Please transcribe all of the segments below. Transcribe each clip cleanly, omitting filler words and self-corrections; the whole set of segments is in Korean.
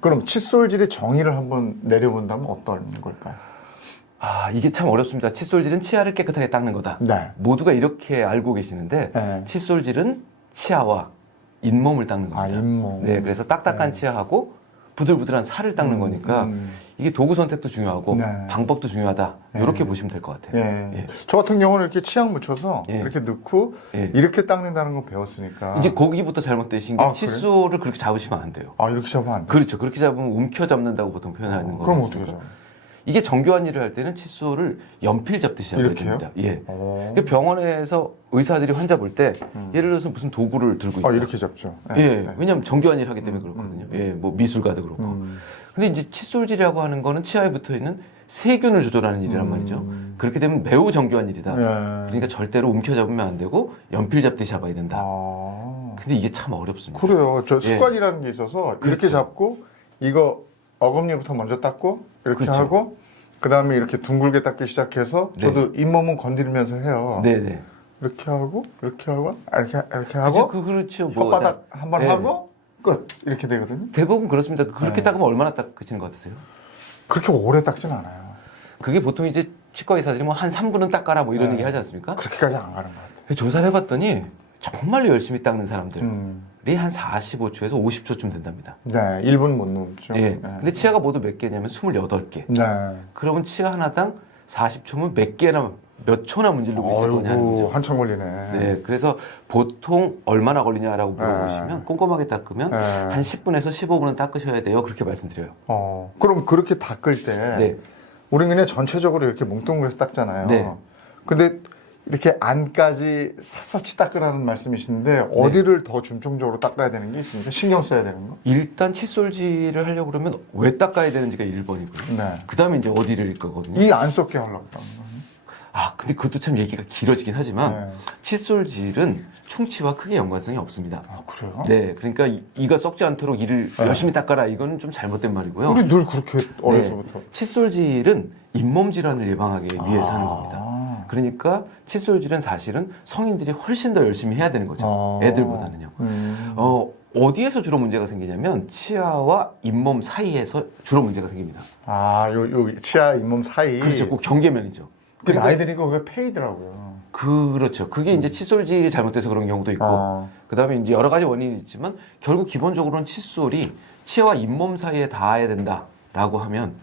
그럼 칫솔질의 정의를 한번 내려본다면 어떤 걸까요? 아, 이게 참 어렵습니다. 칫솔질은 치아를 깨끗하게 닦는 거다. 네. 모두가 이렇게 알고 계시는데 네. 칫솔질은 치아와 잇몸을 닦는 겁니다. 아, 잇몸. 네, 그래서 딱딱한 치아하고 부들부들한 살을 닦는 거니까 이게 도구 선택도 중요하고 네. 방법도 중요하다. 이렇게 보시면 될 것 같아요. 예. 예. 저 같은 경우는 이렇게 치약 묻혀서 예. 이렇게 넣고 예. 이렇게 닦는다는 거 배웠으니까. 이제 거기부터 잘못되신 게 아, 칫솔을 그렇게 잡으시면 안 돼요. 아, 이렇게 잡으면 안 돼. 그렇죠. 그렇게 잡으면 움켜 잡는다고 보통 표현하는 거예요. 그럼 어떻게 잡아요? 이게 정교한 일을 할 때는 칫솔을 연필 잡듯이 잡아야 이렇게요? 됩니다. 예. 오. 그 병원에서 의사들이 환자 볼 때 예를 들어서 무슨 도구를 들고 있다. 아, 이렇게 잡죠. 예. 왜냐하면 정교한 일을 하기 때문에 그렇거든요. 예. 뭐 미술가도 그렇고. 근데 이제 칫솔질이라고 하는 거는 치아에 붙어 있는 세균을 조절하는 일이란 말이죠. 그렇게 되면 매우 정교한 일이다. 예. 그러니까 절대로 움켜 잡으면 안 되고 연필 잡듯이 잡아야 된다. 아. 근데 이게 참 어렵습니다. 그래요. 저 습관이라는 게 있어서 이렇게 그렇죠. 잡고 이거 어금니부터 먼저 닦고 이렇게 그렇죠. 하고 그다음에 이렇게 둥글게 닦기 시작해서 네. 저도 잇몸은 건드리면서 해요. 네네. 이렇게 하고 이렇게 하고 이렇게 그렇죠. 하고 그렇죠. 혓바닥 한번 네. 하고 끝 이렇게 되거든요. 대부분 그렇습니다. 그렇게 네. 닦으면 얼마나 닦으시는 것 같으세요? 그렇게 오래 닦진 않아요. 그게 보통 이제 치과 의사들이 뭐 한 3분은 닦아라 뭐 이런 네. 얘기 하지 않습니까? 그렇게까지 안 가는 것 같아요. 조사를 해봤더니 정말로 열심히 닦는 사람들이 음. 한 45초에서 50초쯤 된답니다. 네, 1분 못 넘죠. 예. 네. 근데 치아가 모두 몇 개냐면 28개. 네. 그러면 치아 하나당 40초면 몇 개나 몇 초나 문지르고 있을 거냐 하는 거죠. 한참 걸리네. 네, 그래서 보통 얼마나 걸리냐라고 물어보시면 꼼꼼하게 닦으면 네. 한 10분에서 15분은 닦으셔야 돼요. 그렇게 말씀드려요. 그럼 그렇게 닦을 때 네. 우리는 그냥 전체적으로 이렇게 뭉뚱그려서 닦잖아요. 네. 근데 이렇게 안까지 샅샅이 닦으라는 말씀이신데 네. 어디를 더 중점적으로 닦아야 되는 게 있습니까? 신경 써야 되는 거? 일단 칫솔질을 하려고 그러면 왜 닦아야 되는지가 1번이고요. 네. 그 다음에 이제 어디를 일 거거든요. 이 안 썩게 하려고 하는 거예요. 아, 근데 그것도 참 얘기가 길어지긴 하지만 네. 칫솔질은 충치와 크게 연관성이 없습니다. 아, 그래요? 네, 그러니까 이가 썩지 않도록 이를 네. 열심히 닦아라. 이건 좀 잘못된 말이고요. 우리 늘 그렇게 어려서부터. 칫솔질은 잇몸 질환을 예방하기 위해서 하는 아. 겁니다. 그러니까 칫솔질은 사실은 성인들이 훨씬 더 열심히 해야 되는 거죠. 애들보다는요. 어디에서 주로 문제가 생기냐면 치아와 잇몸 사이에서 주로 문제가 생깁니다. 요 치아 잇몸 사이. 그렇죠. 그 경계면이죠. 그 나이 드니까 그게 페이더라고요. 그렇죠. 그게 이제 칫솔질이 잘못돼서 그런 경우도 있고, 그 다음에 이제 여러 가지 원인이 있지만, 결국 기본적으로는 칫솔이 치아와 잇몸 사이에 닿아야 된다라고 하면,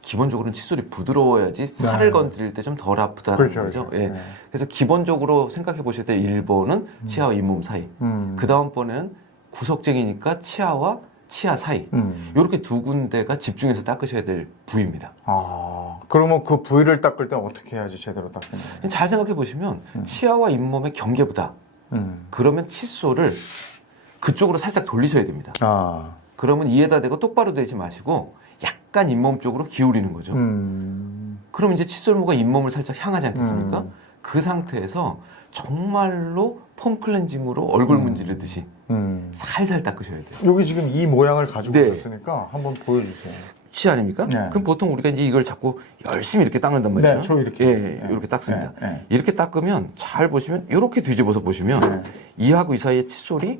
기본적으로는 칫솔이 부드러워야지 살을 네. 건드릴 때 좀 덜 아프다는 그렇죠, 거죠. 그렇죠. 예. 네. 그래서 기본적으로 생각해 보실 때 1번은 치아와 잇몸 사이, 그 다음번에는 구석쟁이니까 치아와 치아 사이, 이렇게 두 군데가 집중해서 닦으셔야 될 부위입니다. 그러면 그 부위를 닦을 때 어떻게 해야지 제대로 닦는 거예요? 잘 생각해 보시면 치아와 잇몸의 경계보다 그러면 칫솔을 그쪽으로 살짝 돌리셔야 됩니다. 그러면 이에다 대고 똑바로 대지 마시고 약간 잇몸 쪽으로 기울이는 거죠. 그럼 이제 칫솔모가 잇몸을 살짝 향하지 않겠습니까? 그 상태에서 정말로 폼 클렌징으로 얼굴 문지르듯이 살살 닦으셔야 돼요. 여기 지금 이 모양을 가지고 네. 오셨으니까 한번 보여주세요. 치 아닙니까? 네. 그럼 보통 우리가 이제 이걸 자꾸 열심히 이렇게 닦는단 말이죠. 네, 저 이렇게. 예, 네. 이렇게 닦습니다. 네, 네. 이렇게 닦으면 잘 보시면 이렇게 뒤집어서 보시면 네. 이하고 이 사이에 칫솔이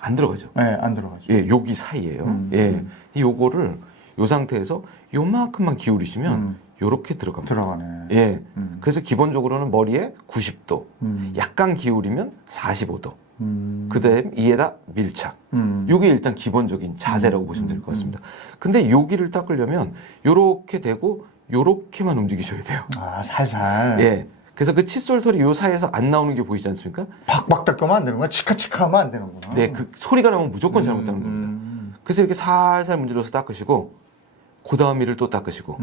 안 들어가죠. 네, 안 들어가죠. 예, 여기 사이에요. 예, 요거를 요 상태에서 요만큼만 기울이시면 요렇게 들어갑니다. 들어가네. 예, 그래서 기본적으로는 머리에 90도, 약간 기울이면 45도. 그다음 이에다 밀착. 요게 일단 기본적인 자세라고 보시면 될 것 같습니다. 근데 여기를 닦으려면 요렇게 되고 요렇게만 움직이셔야 돼요. 살살. 예. 그래서 그 칫솔 털이 요 사이에서 안 나오는 게 보이지 않습니까? 박박 닦으면 안 되는구나. 치카치카 하면 안 되는구나. 네, 그 소리가 나면 무조건 잘못 닦는 겁니다. 그래서 이렇게 살살 문질러서 닦으시고 그 다음 이를 또 닦으시고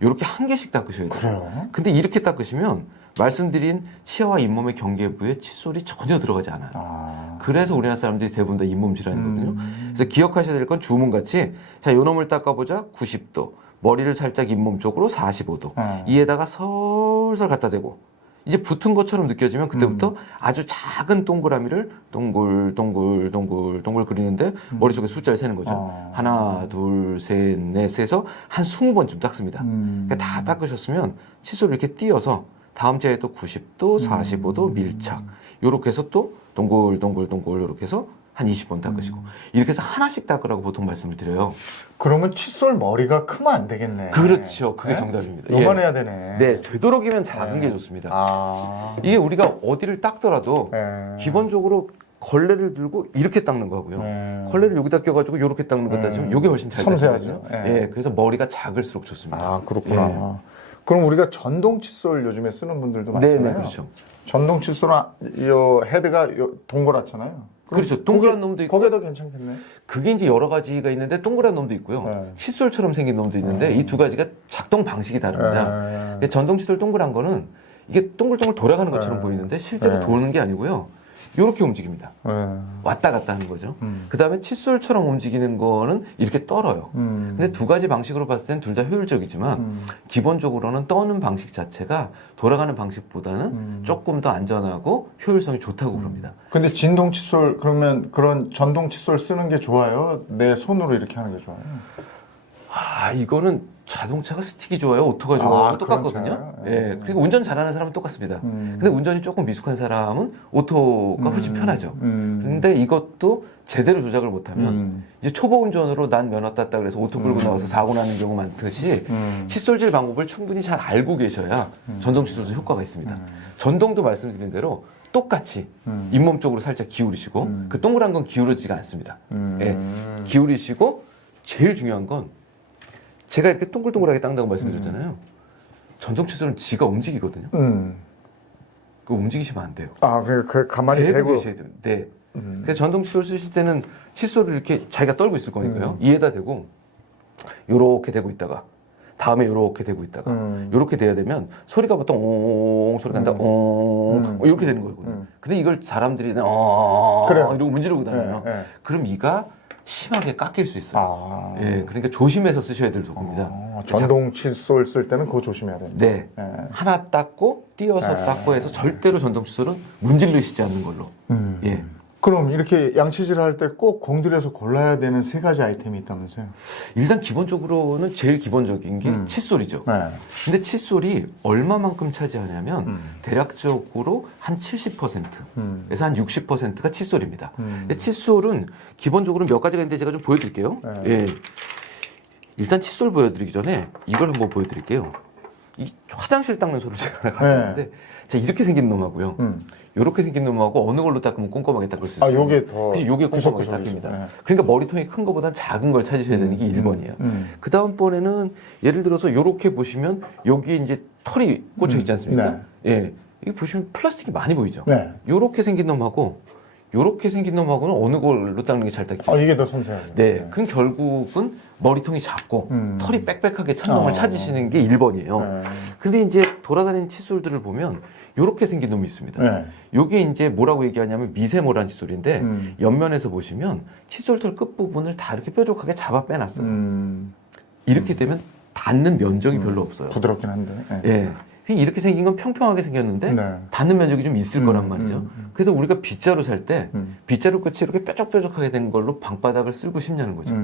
이렇게 한 개씩 닦으셔야 돼요. 그래요? 근데 이렇게 닦으시면 말씀드린 치아와 잇몸의 경계부에 칫솔이 전혀 들어가지 않아요. 그래서 우리나라 사람들이 대부분 다 잇몸 질환이거든요. 그래서 기억하셔야 될 건 주문같이 자, 요 놈을 닦아보자 90도, 머리를 살짝 잇몸 쪽으로 45도, 이에다가 설설 갖다 대고 이제 붙은 것처럼 느껴지면 그때부터 아주 작은 동그라미를 동글 그리는데 머릿속에 숫자를 세는 거죠. 하나, 둘, 셋, 넷 해서 한 20번쯤 닦습니다. 그러니까 다 닦으셨으면 칫솔을 이렇게 띄어서 다음 주에 또 90도, 45도 밀착. 요렇게 해서 또 동글 이렇게 해서 한 20번 닦으시고 이렇게 해서 하나씩 닦으라고 보통 말씀을 드려요. 그러면 칫솔 머리가 크면 안 되겠네. 그렇죠. 그게 네? 정답입니다. 요만해야 되네. 네, 되도록이면 작은 게 좋습니다. 아. 이게 우리가 어디를 닦더라도 네. 기본적으로 걸레를 들고 이렇게 닦는 거고요. 걸레를 여기다 껴가지고 이렇게 닦는 것 따지면 이게 훨씬 잘 섬세하죠. 닦거든요. 예, 그래서 머리가 작을수록 좋습니다. 아, 그렇구나. 그럼 우리가 전동 칫솔 요즘에 쓰는 분들도 많잖아요. 네, 그렇죠. 전동 칫솔은 요 헤드가 동그랗잖아요. 그렇죠. 동그란 놈도 있고. 거기도 괜찮겠네. 그게 이제 여러 가지가 있는데 동그란 놈도 있고요. 네. 칫솔처럼 생긴 놈도 있는데 이 두 가지가 작동 방식이 다릅니다. 전동 칫솔 동그란 거는 이게 동글동글 돌아가는 것처럼 보이는데 실제로 도는 게 아니고요. 이렇게 움직입니다. 왔다 갔다 하는 거죠. 그 다음에 칫솔처럼 움직이는 거는 이렇게 떨어요. 근데 두 가지 방식으로 봤을 땐 둘 다 효율적이지만 기본적으로는 떠는 방식 자체가 돌아가는 방식보다는 조금 더 안전하고 효율성이 좋다고 그럽니다. 근데 진동 칫솔 그러면 그런 전동 칫솔 쓰는 게 좋아요? 내 손으로 이렇게 하는 게 좋아요? 아, 이거는 자동차가 스틱이 좋아요, 오토가 좋아요, 똑같거든요. 예, 그리고 운전 잘하는 사람은 똑같습니다. 근데 운전이 조금 미숙한 사람은 오토가 훨씬 편하죠. 근데 이것도 제대로 조작을 못하면 이제 초보 운전으로 난 면허 땄다 그래서 오토 끌고 나와서 사고 나는 경우 많듯이 칫솔질 방법을 충분히 잘 알고 계셔야 전동 칫솔도 효과가 있습니다. 전동도 말씀드린 대로 똑같이 잇몸 쪽으로 살짝 기울이시고 그 동그란 건 기울어지지가 않습니다. 예, 기울이시고 제일 중요한 건 제가 이렇게 동글동글하게 닦는다고 말씀드렸잖아요. 전동 칫솔은 지가 움직이거든요. 그거 움직이시면 안 돼요. 아, 그 가만히 대고 계셔야 돼요. 네. 그래서 전동 칫솔 쓰실 때는 칫솔을 이렇게 자기가 떨고 있을 거니까요. 이에다 대고 요렇게 대고 있다가 다음에 요렇게 대고 있다가 요렇게 돼야 되면 소리가 보통 옹 소리가 난다. 옹 이렇게 되는 거거든요. 근데 이걸 사람들이 이러고 문지르고 다녀요. 그럼 이가 심하게 깎일 수 있어요. 예, 그러니까 조심해서 쓰셔야 될 도구입니다. 전동 칫솔 쓸 때는 그거 조심해야 돼요. 네. 하나 닦고 띄어서 닦고 해서 절대로 전동 칫솔은 문질르시지 않는 걸로. 예. 그럼 이렇게 양치질 할 때 꼭 공들여서 골라야 되는 세 가지 아이템이 있다면서요? 일단 기본적으로는 제일 기본적인 게 칫솔이죠. 근데 칫솔이 얼마만큼 차지하냐면 대략적으로 한 70%에서 한 60%가 칫솔입니다. 근데 칫솔은 기본적으로 몇 가지가 있는데 제가 좀 보여드릴게요. 예. 일단 칫솔 보여드리기 전에 이걸 한번 보여드릴게요. 이 화장실 닦는 소를 제가 하나 가져왔는데 자, 이렇게 생긴 놈하고요. 이렇게 생긴 놈하고 어느 걸로 닦으면 꼼꼼하게 닦을 수 있어요. 아, 요게 더. 그치, 요게 꼼꼼하게 닦입니다. 그러니까 머리통이 큰 것보단 작은 걸 찾으셔야 되는 게 1번이에요. 그 다음번에는 예를 들어서 요렇게 보시면 여기에 이제 털이 꽂혀 있지 않습니까? 예. 이게 보시면 플라스틱이 많이 보이죠? 요렇게 생긴 놈하고 요렇게 생긴 놈하고는 어느 걸로 닦는 게 잘 닦이죠? 이게 더 섬세하죠. 네. 그럼 결국은 머리통이 작고 털이 빽빽하게 찬 놈을 찾으시는 게 1번이에요. 근데 이제 돌아다니는 칫솔들을 보면 요렇게 생긴 놈이 있습니다. 요게 이제 뭐라고 얘기하냐면 미세모란 칫솔인데 옆면에서 보시면 칫솔털 끝부분을 다 이렇게 뾰족하게 잡아 빼놨어요. 이렇게 되면 닿는 면적이 별로 없어요. 부드럽긴 한데. 예. 이렇게 생긴 건 평평하게 생겼는데 닿는 면적이 좀 있을 거란 말이죠. 그래서 우리가 빗자루 살 때 빗자루 끝이 이렇게 뾰족뾰족하게 된 걸로 방바닥을 쓸고 싶냐는 거죠.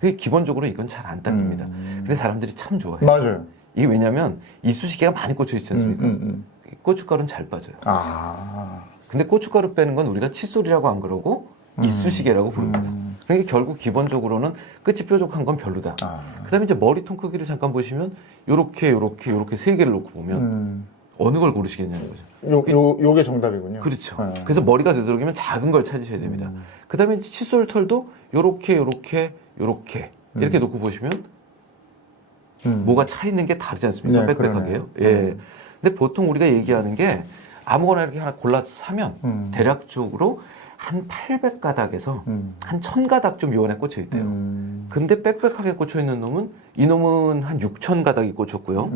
그게 기본적으로 이건 잘 안 닦입니다. 근데 사람들이 참 좋아해요. 맞아요. 이게 왜냐면 이쑤시개가 많이 꽂혀 있지 않습니까? 고춧가루는 잘 빠져요. 근데 고춧가루 빼는 건 우리가 칫솔이라고 안 그러고 이쑤시개라고 부릅니다. 그러니까 결국 기본적으로는 끝이 뾰족한 건 별로다. 그다음에 이제 머리통 크기를 잠깐 보시면 요렇게 세 개를 놓고 보면 어느 걸 고르시겠냐는 거죠. 요게 정답이군요. 그렇죠. 그래서 머리가 되도록이면 작은 걸 찾으셔야 됩니다. 그다음에 칫솔 털도 요렇게 이렇게 놓고 보시면 뭐가 차 있는 게 다르지 않습니까? 빽빽하게요. 예. 근데 보통 우리가 얘기하는 게 아무거나 이렇게 하나 골라 사면 대략적으로 한 800가닥에서 한 1000가닥 좀 요 안에 꽂혀 있대요. 근데 빽빽하게 꽂혀 있는 놈은 이놈은 한 6000가닥이 꽂혔고요.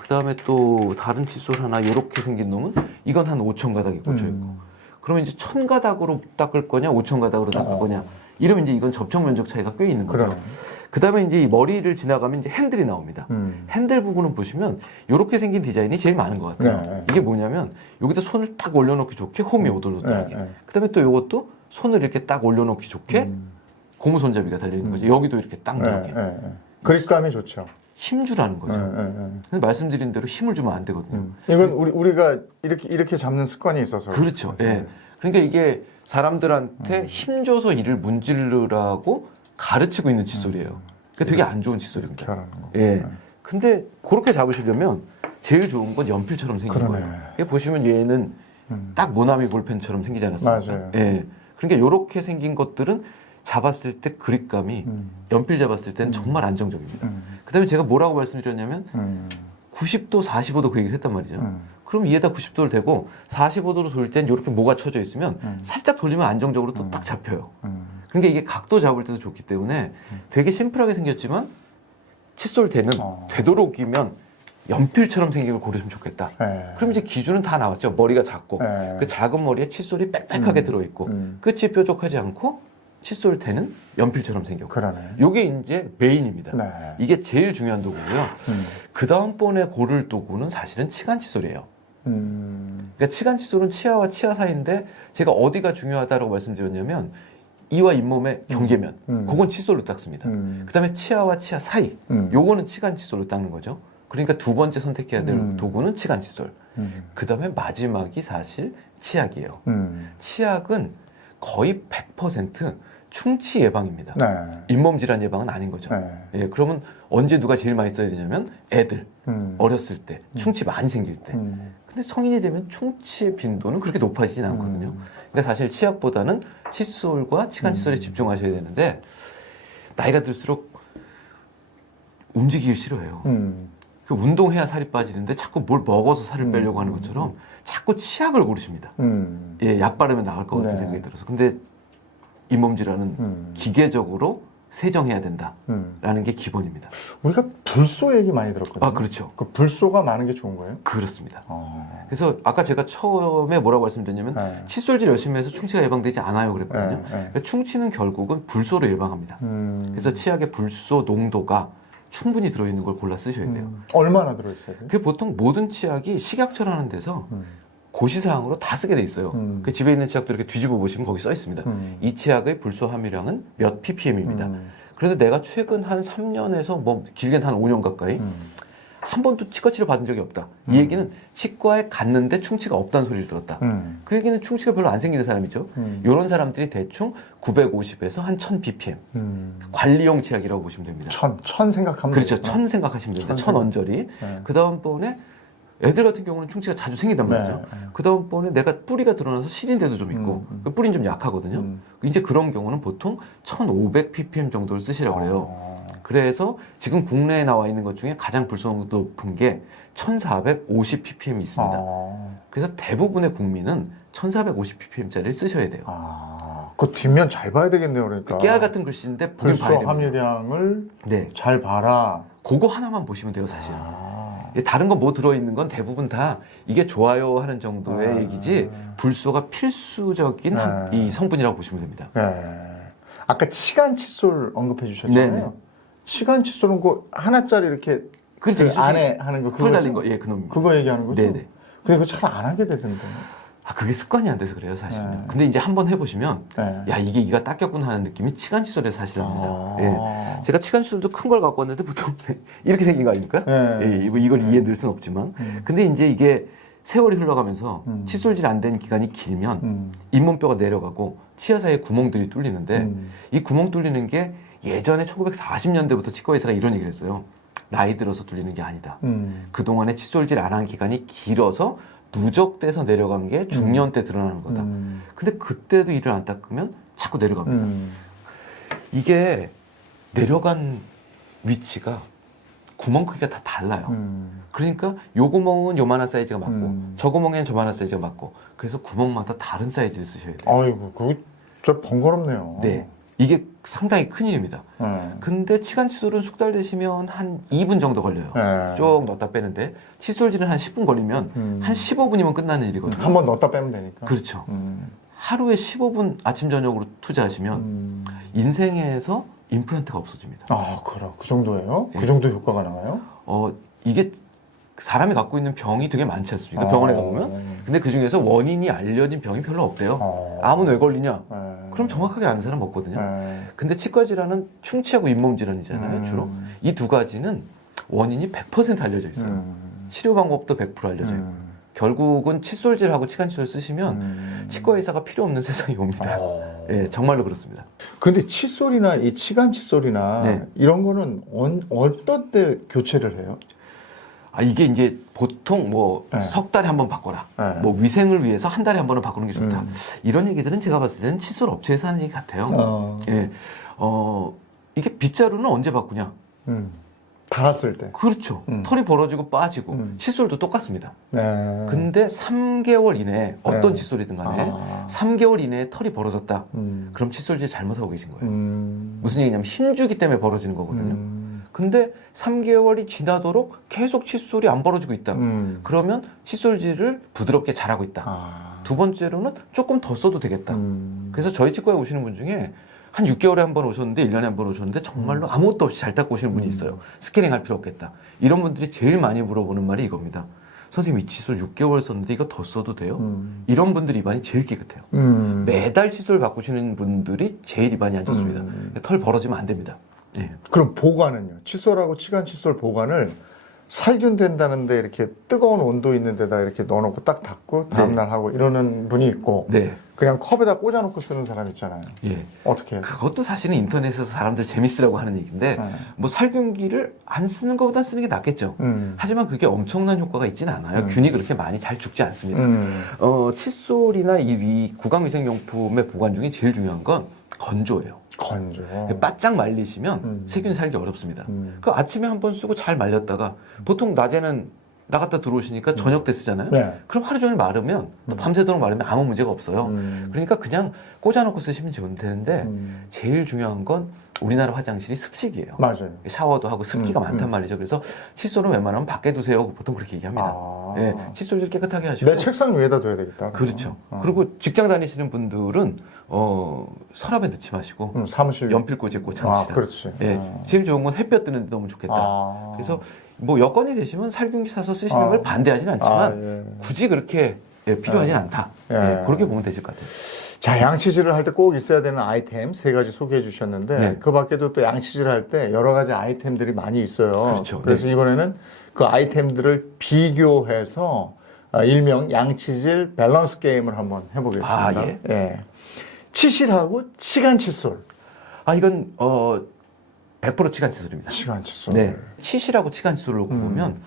그 다음에 또 다른 칫솔 하나 요렇게 생긴 놈은 이건 한 5000가닥이 꽂혀 있고. 그러면 이제 1000가닥으로 닦을 거냐 5000가닥으로 닦을 거냐 이러면 이제 이건 접촉 면적 차이가 꽤 있는 거죠. 그 다음에 이제 이 머리를 지나가면 이제 핸들이 나옵니다. 핸들 부분은 보시면 이렇게 생긴 디자인이 제일 많은 것 같아요. 이게 뭐냐면 여기다 손을 딱 올려놓기 좋게 홈이 오돌오돌하게. 그 다음에 또 이것도 손을 이렇게 딱 올려놓기 좋게 고무 손잡이가 달려있는 거죠. 여기도 이렇게 딱 넣게. 그립감이 좋죠. 힘주라는 거죠. 근데 말씀드린 대로 힘을 주면 안 되거든요. 이건 우리가 이렇게 잡는 습관이 있어서. 그렇죠. 예. 그러니까 이게 사람들한테 힘줘서 이를 문지르라고 가르치고 있는 칫솔이에요. 그러니까 되게 안 좋은 칫솔입니다. 희한한 거. 예. 근데 그렇게 잡으시려면 제일 좋은 건 연필처럼 생긴 그러네. 거예요. 이게 보시면 얘는 딱 모나미 볼펜처럼 생기지 않았습니까? 맞아요. 예. 그러니까 이렇게 생긴 것들은 잡았을 때 그립감이 연필 잡았을 때는 정말 안정적입니다. 그다음에 제가 뭐라고 말씀드렸냐면 90도, 45도 그 얘기를 했단 말이죠. 그럼 위에다 90도를 대고 45도로 돌릴 땐 이렇게 모가 쳐져 있으면 살짝 돌리면 안정적으로 또 딱 잡혀요. 그러니까 이게 각도 잡을 때도 좋기 때문에 되게 심플하게 생겼지만 칫솔 대는 되도록이면 연필처럼 생긴 걸 고르시면 좋겠다. 그럼 이제 기준은 다 나왔죠. 머리가 작고 그 작은 머리에 칫솔이 빽빽하게 들어있고 끝이 뾰족하지 않고 칫솔 대는 연필처럼 생겼고 그러네. 이게 이제 메인입니다. 네. 이게 제일 중요한 도구고요. 그 다음번에 고를 도구는 사실은 치간 칫솔이에요. 그러니까 치간 칫솔은 치아와 치아 사이인데 제가 어디가 중요하다고 말씀드렸냐면 이와 잇몸의 경계면 그건 칫솔로 닦습니다. 그 다음에 치아와 치아 사이 요거는 치간 칫솔로 닦는 거죠. 그러니까 두 번째 선택해야 될 도구는 치간 칫솔. 그 다음에 마지막이 사실 치약이에요. 치약은 거의 100% 충치 예방입니다. 네. 잇몸 질환 예방은 아닌 거죠. 네. 예, 그러면 언제 누가 제일 많이 써야 되냐면 애들 어렸을 때 충치 많이 생길 때. 근데 성인이 되면 충치의 빈도는 그렇게 높아지진 않거든요. 그러니까 사실 치약보다는 칫솔과 치간 칫솔에 집중하셔야 되는데 나이가 들수록 움직이기 싫어해요. 그 운동해야 살이 빠지는데 자꾸 뭘 먹어서 살을 빼려고 하는 것처럼 자꾸 치약을 고르십니다. 예, 약 바르면 나을 것 같은 네. 생각이 들어서. 근데 잇몸 질환은 기계적으로 세정해야 된다라는 게 기본입니다. 우리가 불소 얘기 많이 들었거든요. 아, 그렇죠. 그 불소가 많은 게 좋은 거예요? 그렇습니다. 그래서 아까 제가 처음에 뭐라고 말씀드렸냐면 네. 칫솔질 열심히 해서 충치가 예방되지 않아요 그랬거든요. 네. 그러니까 충치는 결국은 불소로 예방합니다. 그래서 치약의 불소 농도가 충분히 들어있는 걸 골라 쓰셔야 돼요. 얼마나 들어있어요? 그 보통 모든 치약이 식약처라는 데서 고시사항으로 다 쓰게 돼 있어요. 그 집에 있는 치약도 이렇게 뒤집어 보시면 거기 써 있습니다. 이 치약의 불소 함유량은 몇 ppm입니다. 그런데 내가 최근 한 3년에서 뭐 길게는 한 5년 가까이 한 번도 치과 치료 받은 적이 없다. 이 얘기는 치과에 갔는데 충치가 없다는 소리를 들었다. 그 얘기는 충치가 별로 안 생기는 사람이죠. 이런 사람들이 대충 950에서 한 1000ppm. 관리용 치약이라고 보시면 됩니다. 천 생각하면 그렇죠. 되겠구나. 1000 생각하시면 됩니다. 1000 언저리. 그 다음번에 애들 같은 경우는 충치가 자주 생긴단 말이죠. 네. 그 다음번에 내가 뿌리가 드러나서 시린 데도 좀 있고 그 뿌리는 좀 약하거든요. 이제 그런 경우는 보통 1500ppm 정도를 쓰시라고 해요. 그래서 지금 국내에 나와 있는 것 중에 가장 불소농도 높은 게 1450ppm이 있습니다. 그래서 대부분의 국민은 1450ppm짜리를 쓰셔야 돼요. 그 뒷면 잘 봐야 되겠네요, 그러니까. 깨알 같은 글씨인데 보긴 불소 봐야 됩니다. 함유량을 네. 잘 봐라. 그거 하나만 보시면 돼요, 사실은. 다른 거 뭐 들어있는 건 대부분 다 이게 좋아요 하는 정도의 얘기지 불소가 필수적인 이 성분이라고 보시면 됩니다. 네. 아까 치간 칫솔 언급해 주셨잖아요. 네네. 치간 칫솔은 그 하나짜리 이렇게 그렇죠. 그 안에 하는 거 털 달린 그거죠? 거, 예, 그놈입니다. 그거 얘기하는 거죠? 네네. 근데 그거 잘 안 하게 되던데. 아, 그게 습관이 안 돼서 그래요, 사실은. 근데 이제 한번 해보시면, 네. 야, 이게 이가 닦였구나 하는 느낌이 치간 칫솔에서 사실 납니다. 예. 제가 치간 칫솔도 큰 걸 갖고 왔는데 보통 이렇게 생긴 거 아닙니까? 네. 예, 이걸 이해될 수는 없지만. 근데 이제 이게 세월이 흘러가면서 칫솔질 안 된 기간이 길면 잇몸뼈가 내려가고 치아 사이에 구멍들이 뚫리는데 이 구멍 뚫리는 게 예전에 1940년대부터 치과 의사가 이런 얘기를 했어요. 나이 들어서 뚫리는 게 아니다. 그동안에 칫솔질 안 한 기간이 길어서 누적돼서 내려간 게 중년 때 드러나는 거다. 근데 그때도 이를 안 닦으면 자꾸 내려갑니다. 이게 내려간 위치가 구멍 크기가 다 달라요. 그러니까 요 구멍은 요만한 사이즈가 맞고 저 구멍에는 저만한 사이즈가 맞고 그래서 구멍마다 다른 사이즈를 쓰셔야 돼요. 아이고, 그거 좀 번거롭네요. 네. 이게 상당히 큰일입니다. 근데 치간 칫솔은 숙달되시면 한 2분 정도 걸려요. 네. 쭉 넣었다 빼는데 칫솔질은 한 10분 걸리면 한 15분이면 끝나는 일이거든요. 한 번 넣었다 빼면 되니까. 그렇죠. 하루에 15분 아침 저녁으로 투자하시면 인생에서 임플란트가 없어집니다. 아, 그럼 그 정도예요? 네. 그 정도 효과가 나와요? 이게 사람이 갖고 있는 병이 되게 많지 않습니까? 병원에 가보면. 근데 그 중에서 원인이 알려진 병이 별로 없대요. 암은 왜 걸리냐? 그럼 정확하게 아는 사람 없거든요. 근데 치과 질환은 충치하고 잇몸 질환이잖아요, 주로. 이 두 가지는 원인이 100% 알려져 있어요. 치료 방법도 100% 알려져요. 결국은 칫솔질하고 치간 칫솔 쓰시면 치과 의사가 필요 없는 세상이 옵니다. 예, 정말로 그렇습니다. 근데 칫솔이나 이 치간 칫솔이나 네. 이런 거는 어떤 때 교체를 해요? 아, 이게 이제 보통 뭐 네. 석 달에 한 번 바꿔라. 네. 뭐 위생을 위해서 한 달에 한 번은 바꾸는 게 좋다. 이런 얘기들은 제가 봤을 때는 칫솔 업체에서 하는 얘기 같아요. 예. 이게 빗자루는 언제 바꾸냐? 달았을 때. 그렇죠. 털이 벌어지고 빠지고 칫솔도 똑같습니다. 네. 근데 3개월 이내에 어떤 네. 칫솔이든 간에 3개월 이내에 털이 벌어졌다. 그럼 칫솔질 잘못하고 계신 거예요. 무슨 얘기냐면 힘주기 때문에 벌어지는 거거든요. 근데 3개월이 지나도록 계속 칫솔이 안 벌어지고 있다. 그러면 칫솔질을 부드럽게 잘하고 있다. 두 번째로는 조금 더 써도 되겠다. 그래서 저희 치과에 오시는 분 중에 한 6개월에 한 번 오셨는데 1년에 한 번 오셨는데 정말로 아무것도 없이 잘 닦고 오시는 분이 있어요. 스케일링 할 필요 없겠다. 이런 분들이 제일 많이 물어보는 말이 이겁니다. 선생님, 이 칫솔 6개월 썼는데 이거 더 써도 돼요? 이런 분들 입안이 제일 깨끗해요. 매달 칫솔 바꾸시는 분들이 제일 입안이 안 좋습니다. 털 벌어지면 안 됩니다. 네. 그럼 보관은요? 칫솔하고 치간 칫솔 보관을 살균 된다는데 이렇게 뜨거운 온도 있는 데다 이렇게 넣어놓고 딱 닫고 다음날 하고 이러는 분이 있고 네. 그냥 컵에다 꽂아놓고 쓰는 사람 있잖아요. 예. 어떻게 해요? 그것도 사실은 인터넷에서 사람들 재밌으라고 하는 얘기인데 뭐 살균기를 안 쓰는 것보다 쓰는 게 낫겠죠. 하지만 그게 엄청난 효과가 있지는 않아요. 균이 그렇게 많이 잘 죽지 않습니다. 칫솔이나 이 구강위생용품의 보관 중에 제일 중요한 건 건조예요. 건조. 바짝 말리시면 세균이 살기 어렵습니다. 그 아침에 한 번 쓰고 잘 말렸다가 보통 낮에는 나갔다 들어오시니까 저녁 때 쓰잖아요. 네. 그럼 하루 종일 마르면 또 밤새도록 마르면 아무 문제가 없어요. 그러니까 그냥 꽂아놓고 쓰시면 되는데 제일 중요한 건 우리나라 화장실이 습식이에요. 맞아요. 샤워도 하고 습기가 많단 말이죠. 그래서 칫솔은 웬만하면 밖에 두세요. 보통 그렇게 얘기합니다. 예, 칫솔질 깨끗하게 하시고. 내 책상 위에다 둬야 되겠다. 그렇죠. 그리고 직장 다니시는 분들은 서랍에 넣지 마시고 사무실 연필꽂이에 꽂아놓으시다. 그렇지. 예, 제일 좋은 건 햇볕 드는데 너무 좋겠다. 그래서 뭐 여건이 되시면 살균기 사서 쓰시는 걸 반대하지는 않지만 굳이 그렇게 필요하진 않다. 예, 그렇게 보면 되실 것 같아요. 자, 양치질을 할 때 꼭 있어야 되는 아이템 3가지 소개해 주셨는데 네. 그 밖에도 또 양치질을 할 때 여러 가지 아이템들이 많이 있어요. 그렇죠. 그래서 네. 이번에는 그 아이템들을 비교해서 일명 양치질 밸런스 게임을 한번 해보겠습니다. 예. 치실하고 치간 칫솔. 이건 100% 치간 칫솔입니다. 치간 칫솔. 네. 치실하고 치간 칫솔을 놓고 보면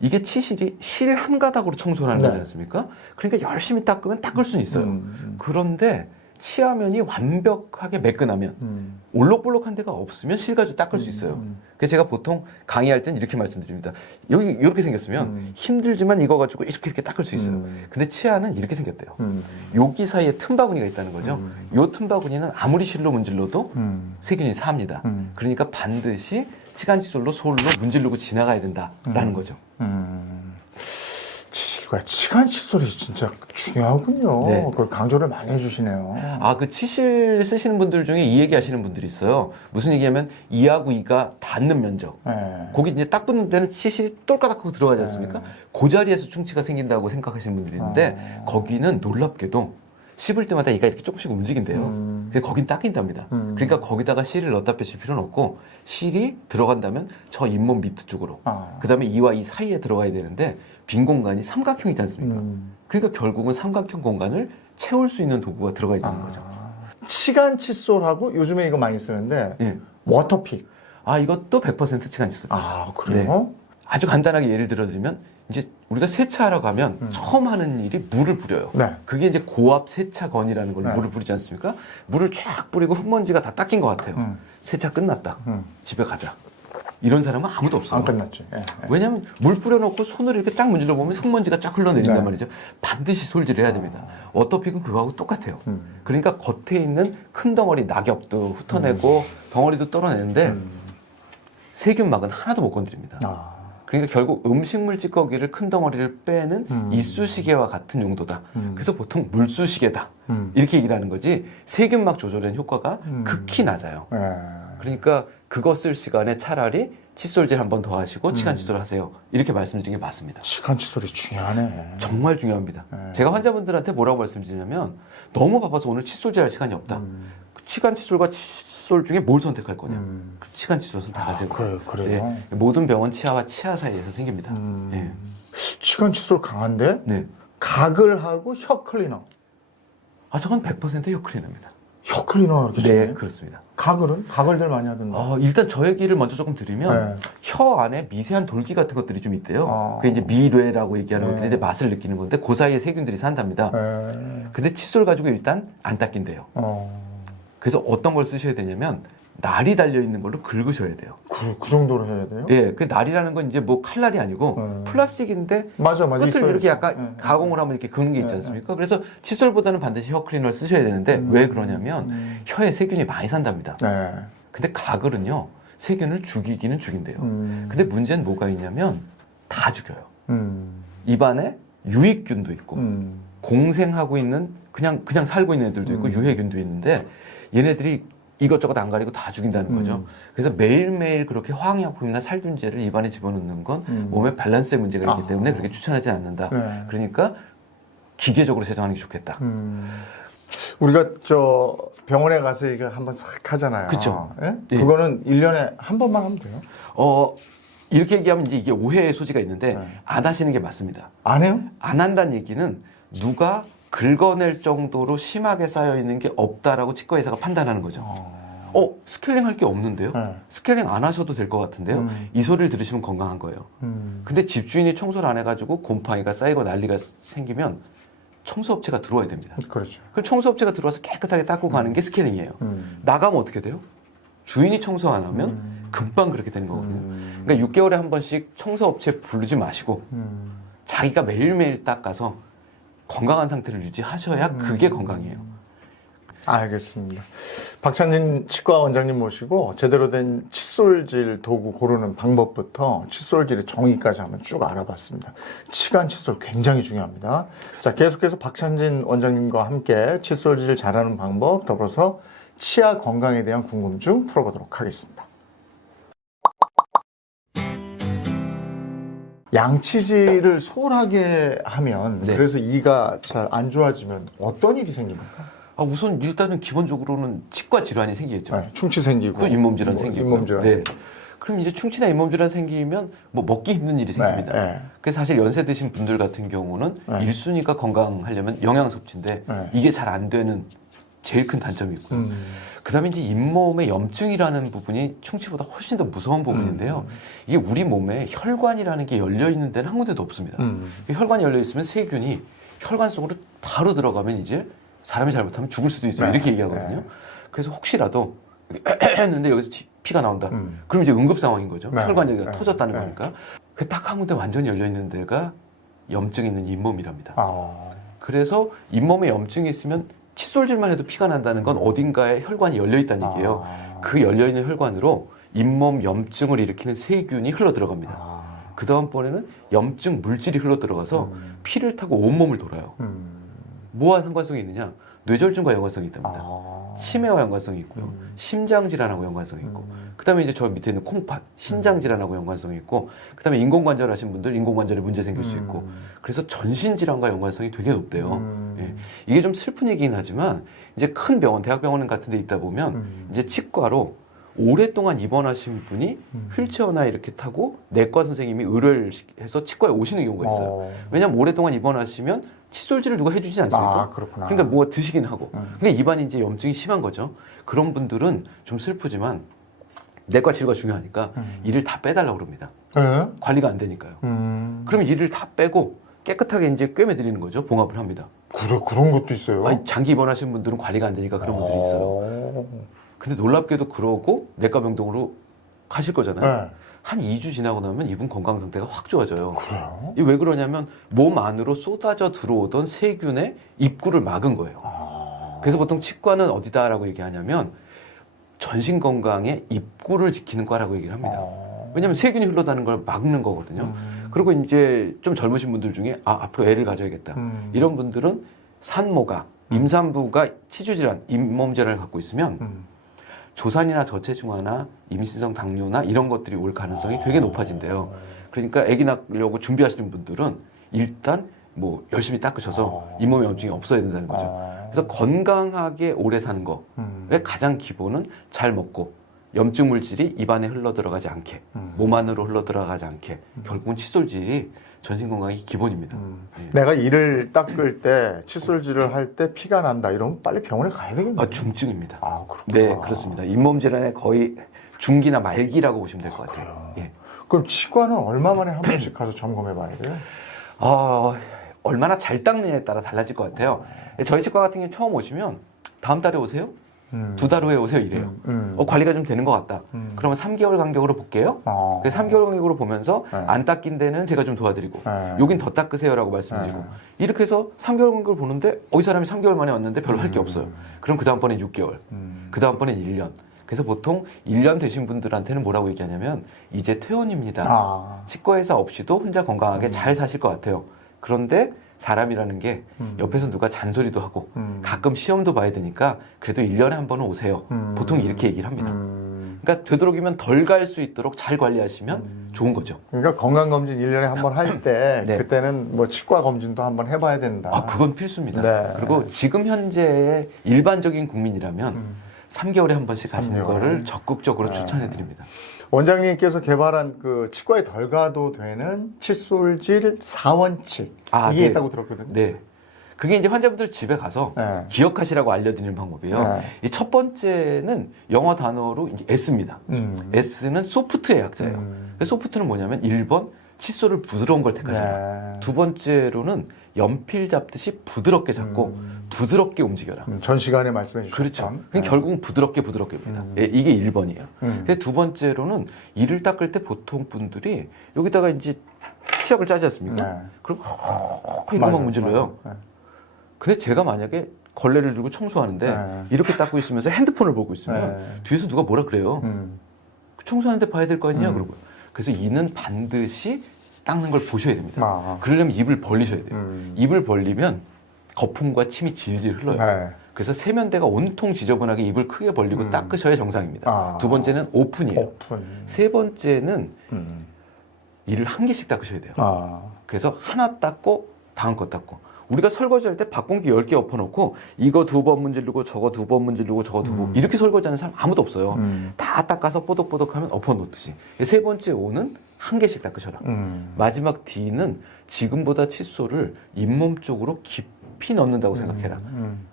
이게 치실이 실 한 가닥으로 청소를 하는 거지 않습니까? 그러니까 열심히 닦으면 닦을 수는 있어요. 그런데 치아면이 완벽하게 매끈하면 올록볼록한 데가 없으면 실 가지고 닦을 수 있어요. 그래서 제가 보통 강의할 땐 이렇게 말씀드립니다. 여기 이렇게 생겼으면 힘들지만 이거 가지고 이렇게 닦을 수 있어요. 근데 치아는 이렇게 생겼대요. 여기 사이에 틈바구니가 있다는 거죠. 요 틈바구니는 아무리 실로 문질러도 세균이 삽니다. 그러니까 반드시 치간 칫솔로 솔로 문지르고 지나가야 된다라는 거죠. 치실과 치간 칫솔이 진짜 중요하군요. 네. 그걸 강조를 많이 해주시네요. 그 치실 쓰시는 분들 중에 이 얘기 하시는 분들이 있어요. 무슨 얘기냐면 이하고 이가 닿는 면적. 네. 거기 이제 딱 붙는 데는 치실이 똘까닥하고 들어가지 않습니까? 그 자리에서 충치가 생긴다고 생각하시는 분들이 있는데 거기는 놀랍게도 씹을 때마다 이가 이렇게 조금씩 움직인대요. 그래서 거긴 닦인답니다. 그러니까 거기다가 실을 넣었다 빼실 필요는 없고 실이 들어간다면 저 잇몸 밑 쪽으로 그 다음에 이와 이 사이에 들어가야 되는데 빈 공간이 삼각형이지 않습니까? 그러니까 결국은 삼각형 공간을 채울 수 있는 도구가 들어가 있는 거죠. 치간 칫솔하고 요즘에 이거 많이 쓰는데 예. 워터픽. 이것도 100% 치간 칫솔입니다. 그래요? 아주 간단하게 예를 들어드리면 이제 우리가 세차하러 가면 처음 하는 일이 물을 뿌려요. 네. 그게 이제 고압 세차건이라는 걸로 물을 뿌리지 않습니까? 물을 쫙 뿌리고 흙먼지가 다 닦인 것 같아요. 세차 끝났다. 집에 가자. 이런 사람은 아무도 없어요. 안 끝났지. 예. 왜냐하면 물 뿌려놓고 손으로 이렇게 딱 문질러 보면 흙먼지가 쫙 흘러내린단 네. 말이죠. 반드시 솔질을 해야 됩니다. 워터픽은 그거하고 똑같아요. 그러니까 겉에 있는 큰 덩어리 낙엽도 훑어내고 덩어리도 떨어내는데 세균막은 하나도 못 건드립니다. 그러니까 결국 음식물 찌꺼기를 큰 덩어리를 빼는 이쑤시개와 같은 용도다. 그래서 보통 물쑤시개다. 이렇게 얘기를 하는 거지 세균막 조절에는 효과가 극히 낮아요. 그러니까 그거 쓸 시간에 차라리 칫솔질 한 번 더 하시고 치간 칫솔 하세요. 이렇게 말씀드리는 게 맞습니다. 치간 칫솔이 중요하네. 정말 중요합니다. 제가 환자분들한테 뭐라고 말씀드리냐면 너무 바빠서 오늘 칫솔질 할 시간이 없다. 치간 칫솔과 칫솔 중에 뭘 선택할 거냐. 치간 칫솔 선택하세요. 그래요. 모든 병은 치아와 치아 사이에서 생깁니다. 예. 치간 칫솔 강한데 네. 가글 하고 혀 클리너. 저건 100% 혀클리너입니다. 혀 클리너 이렇게 네, 주네. 그렇습니다. 가글은? 가글들 많이 하던데. 일단 저 얘기를 먼저 조금 드리면 네. 혀 안에 미세한 돌기 같은 것들이 좀 있대요. 아. 그게 이제 미뢰라고 얘기하는 네. 것들인데 맛을 느끼는 건데 그 사이에 세균들이 산답니다. 네. 근데 칫솔 가지고 일단 안 닦인대요. 그래서 어떤 걸 쓰셔야 되냐면 날이 달려 있는 걸로 긁으셔야 돼요. 그 정도로 해야 돼요? 예, 그 날이라는 건 이제 뭐 칼날이 아니고 플라스틱인데 맞아. 끝을 있어요, 이렇게 있어요. 약간 가공을 하면 이렇게 긁는 게 있지 않습니까? 그래서 칫솔보다는 반드시 혀 클리너를 쓰셔야 되는데 왜 그러냐면 혀에 세균이 많이 산답니다. 네. 근데 가글은요 세균을 죽이기는 죽인대요. 근데 문제는 뭐가 있냐면 다 죽여요. 입안에 유익균도 있고 공생하고 있는 그냥 살고 있는 애들도 있고 유해균도 있는데 얘네들이 이것저것 안 가리고 다 죽인다는 거죠. 그래서 매일매일 그렇게 화학약품이나 살균제를 입안에 집어넣는 건 몸에 밸런스의 문제가 있기 때문에 그렇게 추천하지 않는다. 네. 그러니까 기계적으로 세정하는 게 좋겠다. 우리가 저 병원에 가서 이거 한번 싹 하잖아요. 그쵸. 예? 예. 그거는 1년에 한 번만 하면 돼요? 이렇게 얘기하면 이제 이게 오해의 소지가 있는데 네. 안 하시는 게 맞습니다. 안 해요? 안 한다는 얘기는 누가 긁어낼 정도로 심하게 쌓여 있는 게 없다라고 치과 의사가 판단하는 거죠. 스케일링 할 게 없는데요? 네. 스케일링 안 하셔도 될 것 같은데요? 이 소리를 들으시면 건강한 거예요. 근데 집주인이 청소를 안 해가지고 곰팡이가 쌓이고 난리가 생기면 청소업체가 들어와야 됩니다. 그렇죠. 그럼 청소업체가 들어와서 깨끗하게 닦고 가는 게 스케일링이에요. 나가면 어떻게 돼요? 주인이 청소 안 하면 금방 그렇게 되는 거거든요. 그러니까 6개월에 한 번씩 청소업체 부르지 마시고 자기가 매일매일 닦아서 건강한 상태를 유지하셔야 그게 건강이에요. 알겠습니다. 박찬진 치과 원장님 모시고 제대로 된 칫솔질 도구 고르는 방법부터 칫솔질의 정의까지 한번 쭉 알아봤습니다. 치간 칫솔 굉장히 중요합니다. 자, 계속해서 박찬진 원장님과 함께 칫솔질 잘하는 방법, 더불어서 치아 건강에 대한 궁금증 풀어보도록 하겠습니다. 양치질을 소홀하게 하면 네. 그래서 이가 잘 안 좋아지면 어떤 일이 생깁니까? 우선 일단은 기본적으로는 치과 질환이 생기겠죠. 네, 충치 생기고 또 잇몸 질환 생기고. 잇몸 질환 네. 생기고. 그럼 이제 충치나 잇몸 질환 생기면 뭐 먹기 힘든 일이 생깁니다. 네, 네. 그래서 사실 연세 드신 분들 같은 경우는 네. 1순위가 건강하려면 영양 섭취인데 네. 이게 잘 안 되는 제일 큰 단점이 있고요. 그다음에 이제 잇몸의 염증이라는 부분이 충치보다 훨씬 더 무서운 부분인데요. 이게 우리 몸에 혈관이라는 게 열려 있는 데는 한 군데도 없습니다. 혈관이 열려 있으면 세균이 혈관 속으로 바로 들어가면 이제 사람이 잘못하면 죽을 수도 있어요. 네. 이렇게 얘기하거든요. 네. 그래서 혹시라도 했는데 여기서 피가 나온다. 그럼 이제 응급 상황인 거죠. 네. 혈관이 여기가 네. 터졌다는 네. 거니까. 그 딱 한 군데 완전히 열려 있는 데가 염증 있는 잇몸이랍니다. 그래서 잇몸에 염증이 있으면 칫솔질만 해도 피가 난다는 건 어딘가에 혈관이 열려 있다는 얘기예요. 그 열려 있는 혈관으로 잇몸 염증을 일으키는 세균이 흘러 들어갑니다. 그 다음번에는 염증 물질이 흘러 들어가서 피를 타고 온몸을 돌아요. 뭐와 상관성이 있느냐? 뇌졸중과 연관성이 있답니다. 치매와 연관성이 있고요. 심장 질환하고 연관성이 있고. 그다음에 이제 저 밑에 있는 콩팥, 신장 질환하고 연관성이 있고. 그다음에 인공관절 하신 분들 인공관절에 문제 생길 수 있고. 그래서 전신 질환과 연관성이 되게 높대요. 예. 이게 좀 슬픈 얘기긴 하지만 이제 큰 병원, 대학병원 같은 데 있다 보면 이제 치과로 오랫동안 입원하신 분이 휠체어나 이렇게 타고 내과 선생님이 의뢰를 해서 치과에 오시는 경우가 있어요. 왜냐하면 오랫동안 입원하시면 칫솔질을 누가 해주지 않습니까? 그렇구나. 그러니까 뭐가 드시긴 하고. 근데 입안이 이제 염증이 심한 거죠. 그런 분들은 좀 슬프지만 내과 치료가 중요하니까 이를 다 빼달라고 그럽니다. 네? 관리가 안 되니까요. 그럼 이를 다 빼고 깨끗하게 이제 꿰매드리는 거죠. 봉합을 합니다. 그런 것도 있어요? 아니, 장기 입원하신 분들은 관리가 안 되니까 그런 분들이 있어요. 근데 놀랍게도 그러고 내과 병동으로 가실 거잖아요. 네. 한 2주 지나고 나면 이분 건강 상태가 확 좋아져요. 그래요? 이게 왜 그러냐면 몸 안으로 쏟아져 들어오던 세균의 입구를 막은 거예요. 그래서 보통 치과는 어디다라고 얘기하냐면 전신 건강의 입구를 지키는 과라고 얘기를 합니다. 왜냐하면 세균이 흘러다는 걸 막는 거거든요. 그리고 이제 좀 젊으신 분들 중에 앞으로 애를 가져야겠다. 이런 분들은 산모가 임산부가 치주질환, 잇몸 질환을 갖고 있으면 조산이나 저체중아나 임신성 당뇨나 이런 것들이 올 가능성이 되게 높아진대요. 그러니까 아기 낳으려고 준비하시는 분들은 일단 뭐 열심히 닦으셔서 잇몸 염증이 없어야 된다는 거죠. 그래서 건강하게 오래 사는 거의 가장 기본은 잘 먹고 염증 물질이 입안에 흘러 들어가지 않게, 몸 안으로 흘러 들어가지 않게, 결국은 칫솔질이 전신 건강이 기본입니다. 내가 이를 닦을 때 칫솔질을 할 때 피가 난다 이러면 빨리 병원에 가야 되겠네요. 중증입니다. 그렇구나. 네, 그렇습니다. 잇몸 질환의 거의 중기나 말기라고 보시면 될 것 같아요. 예. 그럼 치과는 얼마 만에 한 번씩 가서 점검해 봐야 돼요? 얼마나 잘 닦느냐에 따라 달라질 것 같아요. 저희 치과 같은 경우 처음 오시면 다음 달에 오세요? 2달 후에 오세요? 이래요. 관리가 좀 되는 것 같다. 그러면 3개월 간격으로 볼게요. 그래서 3개월 간격으로 보면서 안 닦인 데는 제가 좀 도와드리고 여긴 더 닦으세요라고 말씀드리고 이렇게 해서 3개월 간격을 보는데 이 사람이 3개월 만에 왔는데 별로 할 게 없어요. 그럼 그 다음번엔 6개월, 그 다음번엔 1년. 그래서 보통 1년 되신 분들한테는 뭐라고 얘기하냐면 이제 퇴원입니다. 치과 의사 없이도 혼자 건강하게 잘 사실 것 같아요. 그런데 사람이라는 게 옆에서 누가 잔소리도 하고 가끔 시험도 봐야 되니까 그래도 1년에 한 번은 오세요. 보통 이렇게 얘기를 합니다. 그러니까 되도록이면 덜 갈 수 있도록 잘 관리하시면 좋은 거죠. 그러니까 건강검진 1년에 한 번 할 때 네. 그때는 뭐 치과 검진도 한번 해봐야 된다. 그건 필수입니다. 네. 그리고 지금 현재의 일반적인 국민이라면 3개월에 한 번씩 가시는 3개월. 거를 적극적으로 추천해 드립니다. 원장님께서 개발한 그 치과에 덜 가도 되는 칫솔질 4원칙 이게 네. 있다고 들었거든요. 네. 그게 이제 환자분들 집에 가서 네. 기억하시라고 알려드리는 방법이에요. 네. 이 첫 번째는 영어 단어로 이제 S입니다. S는 소프트의 약자예요. 소프트는 뭐냐면 1번 칫솔을 부드러운 걸 택하세요. 네. 두 번째로는 연필 잡듯이 부드럽게 잡고 부드럽게 움직여라. 전 시간에 말씀해 주셨던. 그렇죠. 결국은 부드럽게입니다. 이게 1번이에요. 근데 두 번째로는 이를 닦을 때 보통 분들이 여기다가 이제 치약을 짜지 않습니까? 네. 그럼 이거 막 문질러요. 맞아요. 근데 제가 만약에 걸레를 들고 청소하는데 네. 이렇게 닦고 있으면서 핸드폰을 보고 있으면 네. 뒤에서 누가 뭐라 그래요. 청소하는데 봐야 될 거 아니냐 그러고요. 그래서 이는 반드시 닦는 걸 보셔야 됩니다. 그러려면 입을 벌리셔야 돼요. 입을 벌리면 거품과 침이 질질 흘러요. 네. 그래서 세면대가 온통 지저분하게 입을 크게 벌리고 닦으셔야 정상입니다. 두 번째는 오픈이에요. 오픈. 세 번째는 이를 한 개씩 닦으셔야 돼요. 그래서 하나 닦고 다음 거 닦고. 우리가 설거지할 때 밥공기 10개 엎어놓고 이거 2번 문지르고 저거 2번 문지르고 저거 2번 이렇게 설거지하는 사람 아무도 없어요. 다 닦아서 뽀독뽀독하면 엎어놓듯이. 세 번째 O는 한 개씩 닦으셔라. 마지막 D는 지금보다 칫솔을 잇몸 쪽으로 깊이 넣는다고 생각해라.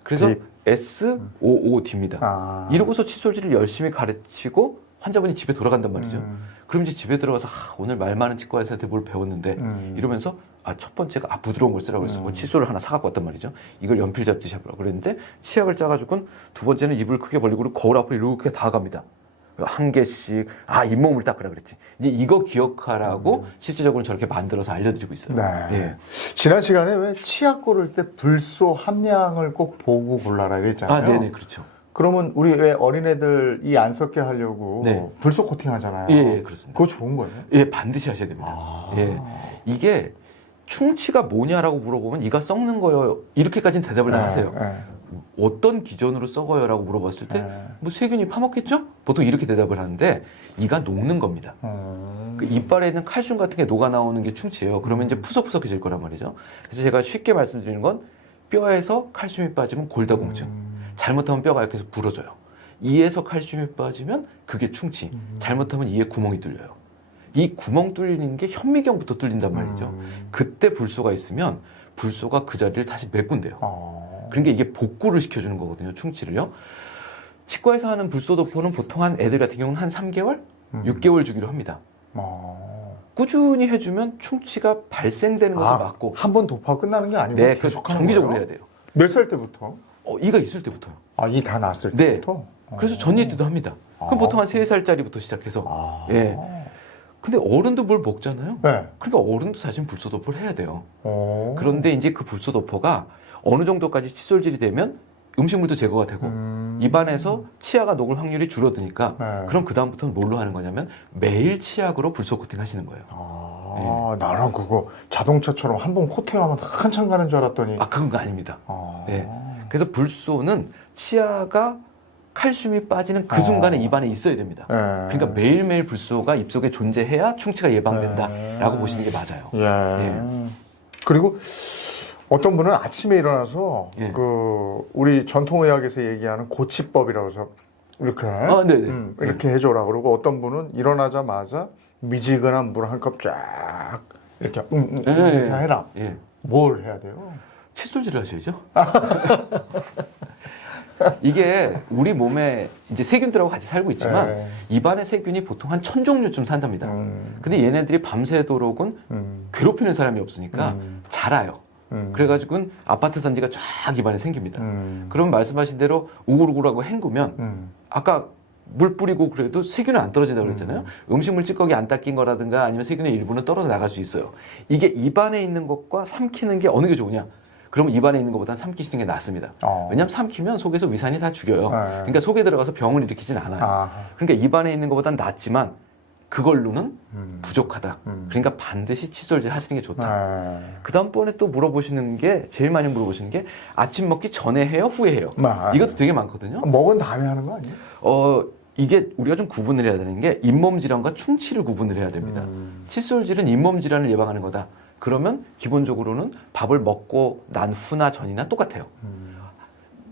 그래서 SOOD입니다. 이러고서 칫솔질을 열심히 가르치고 환자분이 집에 돌아간단 말이죠. 그럼 이제 집에 들어가서 오늘 말 많은 치과 의사한테 뭘 배웠는데 이러면서 첫 번째가 부드러운 걸 쓰라고 그랬어. 뭐 칫솔을 하나 사갖고 왔단 말이죠. 이걸 연필 잡듯이 하라고 그랬는데 치약을 짜가지고는 두 번째는 입을 크게 벌리고 그리고 거울 앞으로 이렇게 다 갑니다. 한 개씩 잇몸을 닦으라 그랬지. 이제 이거 기억하라고 실질적으로 저렇게 만들어서 알려드리고 있어요. 네. 예. 지난 시간에 왜 치약 고를 때 불소 함량을 꼭 보고 골라라 이랬잖아요. 네네, 그렇죠. 그러면 우리 왜 어린애들 이 안 썩게 하려고 네. 불소 코팅 하잖아요. 예, 그렇습니다. 그거 좋은 거예요? 예, 반드시 하셔야 됩니다. 예. 이게 충치가 뭐냐라고 물어보면 이가 썩는 거요. 이렇게까지는 대답을 다 하세요. 어떤 기전으로 썩어요? 라고 물어봤을 때, 뭐 세균이 파먹겠죠? 보통 이렇게 대답을 하는데, 이가 녹는 겁니다. 그 이빨에 있는 칼슘 같은 게 녹아 나오는 게 충치예요. 그러면 이제 푸석푸석해질 거란 말이죠. 그래서 제가 쉽게 말씀드리는 건, 뼈에서 칼슘이 빠지면 골다공증. 잘못하면 뼈가 이렇게 해서 부러져요. 이에서 칼슘이 빠지면 그게 충치. 잘못하면 이에 구멍이 뚫려요. 이 구멍 뚫리는 게 현미경부터 뚫린단 말이죠. 그때 불소가 있으면 불소가 그 자리를 다시 메꾼대요. 그러니까 이게 복구를 시켜주는 거거든요. 충치를요. 치과에서 하는 불소도포는 보통 한 애들 같은 경우는 한 3개월, 6개월 주기로 합니다. 꾸준히 해주면 충치가 발생되는 것도 맞고. 한 번 도포하고 끝나는 게 아니고 네, 계속 하는 정기적으로 거예요? 해야 돼요. 몇 살 때부터? 이가 있을 때부터요. 이 다 났을 네. 때부터? 그래서 전이 때도 합니다. 그럼 보통 한 3살짜리부터 시작해서. 예. 근데 어른도 뭘 먹잖아요. 네. 그러니까 어른도 사실 불소도포를 해야 돼요. 그런데 이제 그 불소도포가 어느 정도까지 칫솔질이 되면 음식물도 제거가 되고 입안에서 치아가 녹을 확률이 줄어드니까 그럼 그 다음부터는 뭘로 하는 거냐면 매일 치약으로 불소 코팅 하시는 거예요. 나는 그거 자동차처럼 한 번 코팅하면 한참 가는 줄 알았더니 그건 아닙니다. 네. 그래서 불소는 치아가 칼슘이 빠지는 그 순간에 입안에 있어야 됩니다. 그러니까 매일매일 불소가 입속에 존재해야 충치가 예방된다라고 보시는 게 맞아요. 그리고 어떤 분은 아침에 일어나서 그 우리 전통의학에서 얘기하는 고치법이라고 해서 이렇게 네네. 이렇게 해줘라 그러고 어떤 분은 일어나자마자 미지근한 물 한 컵 쫙 이렇게 해서 해라. 예. 뭘 해야 돼요? 칫솔질을 하셔야죠. 이게 우리 몸에 이제 세균들하고 같이 살고 있지만 네. 입안의 세균이 보통 한 1000종류쯤 산답니다. 근데 얘네들이 밤새도록은 괴롭히는 사람이 없으니까 자라요. 그래가지고는 아파트 단지가 쫙 입안에 생깁니다. 그러면 말씀하신 대로 우글우글하고 헹구면 아까 물 뿌리고 그래도 세균은 안 떨어진다고 그랬잖아요. 음식물 찌꺼기 안 닦인 거라든가 아니면 세균의 일부는 떨어져 나갈 수 있어요. 이게 입안에 있는 것과 삼키는 게 어느 게 좋으냐? 그러면 입안에 있는 것보다는 삼키시는 게 낫습니다. 왜냐하면 삼키면 속에서 위산이 다 죽여요. 그러니까 속에 들어가서 병을 일으키진 않아요. 그러니까 입안에 있는 것보다는 낫지만 그걸로는 부족하다. 그러니까 반드시 칫솔질 하시는 게 좋다. 그 다음번에 또 물어보시는 게 제일 많이 물어보시는 게 아침 먹기 전에 해요? 후에 해요? 이것도 되게 많거든요. 먹은 다음에 하는 거 아니에요? 이게 우리가 좀 구분을 해야 되는 게 잇몸 질환과 충치를 구분을 해야 됩니다. 칫솔질은 잇몸 질환을 예방하는 거다. 그러면 기본적으로는 밥을 먹고 난 후나 전이나 똑같아요.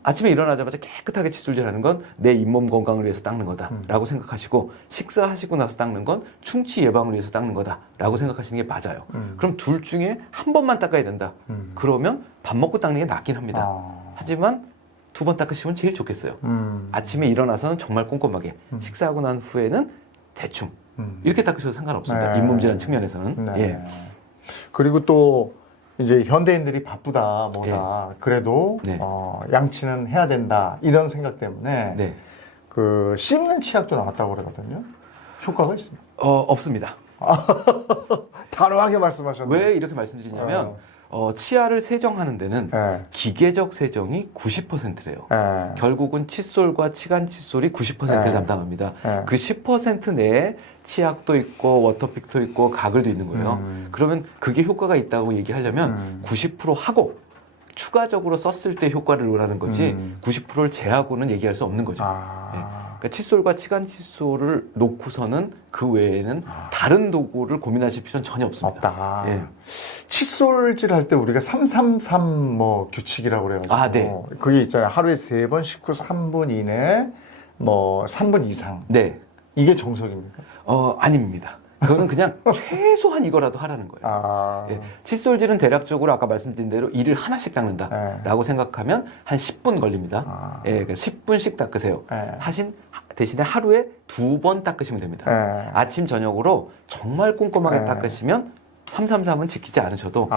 아침에 일어나자마자 깨끗하게 칫솔질하는 건 내 잇몸 건강을 위해서 닦는 거다라고 생각하시고 식사하시고 나서 닦는 건 충치 예방을 위해서 닦는 거다라고 생각하시는 게 맞아요. 그럼 둘 중에 한 번만 닦아야 된다. 그러면 밥 먹고 닦는 게 낫긴 합니다. 하지만 2번 닦으시면 제일 좋겠어요. 아침에 일어나서는 정말 꼼꼼하게 식사하고 난 후에는 대충 이렇게 닦으셔도 상관없습니다. 잇몸 질환 측면에서는. 네. 예. 그리고 또 이제 현대인들이 바쁘다 뭐다 그래도 네. 양치는 해야 된다 이런 생각 때문에 네. 그 씹는 치약도 나왔다고 그러거든요. 효과가 있습니다. 없습니다. 단호하게 말씀하셨네요. 왜 이렇게 말씀드리냐면 치아를 세정하는 데는 기계적 세정이 90%래요. 결국은 칫솔과 치간 칫솔이 90%를 담당합니다. 그 10% 내에 치약도 있고 워터픽도 있고 가글도 있는 거예요. 그러면 그게 효과가 있다고 얘기하려면 90% 하고 추가적으로 썼을 때 효과를 논하는 거지 90%를 제하고는 얘기할 수 없는 거죠. 그러니까 칫솔과 치간 칫솔을 놓고서는 그 외에는 다른 도구를 고민하실 필요는 전혀 없습니다. 없다. 예. 칫솔질 할 때 우리가 333 뭐 규칙이라고 그래가지고 네. 그게 있잖아요. 하루에 3번 씻고 3분 이내 뭐 3분 이상. 네. 이게 정석입니까? 아닙니다. 그거는 그냥 최소한 이거라도 하라는 거예요. 예. 칫솔질은 대략적으로 아까 말씀드린 대로 이를 하나씩 닦는다라고 생각하면 한 10분 걸립니다. 예, 그러니까 10분씩 닦으세요. 대신에 하루에 2번 닦으시면 됩니다. 아침 저녁으로 정말 꼼꼼하게 닦으시면 333은 지키지 않으셔도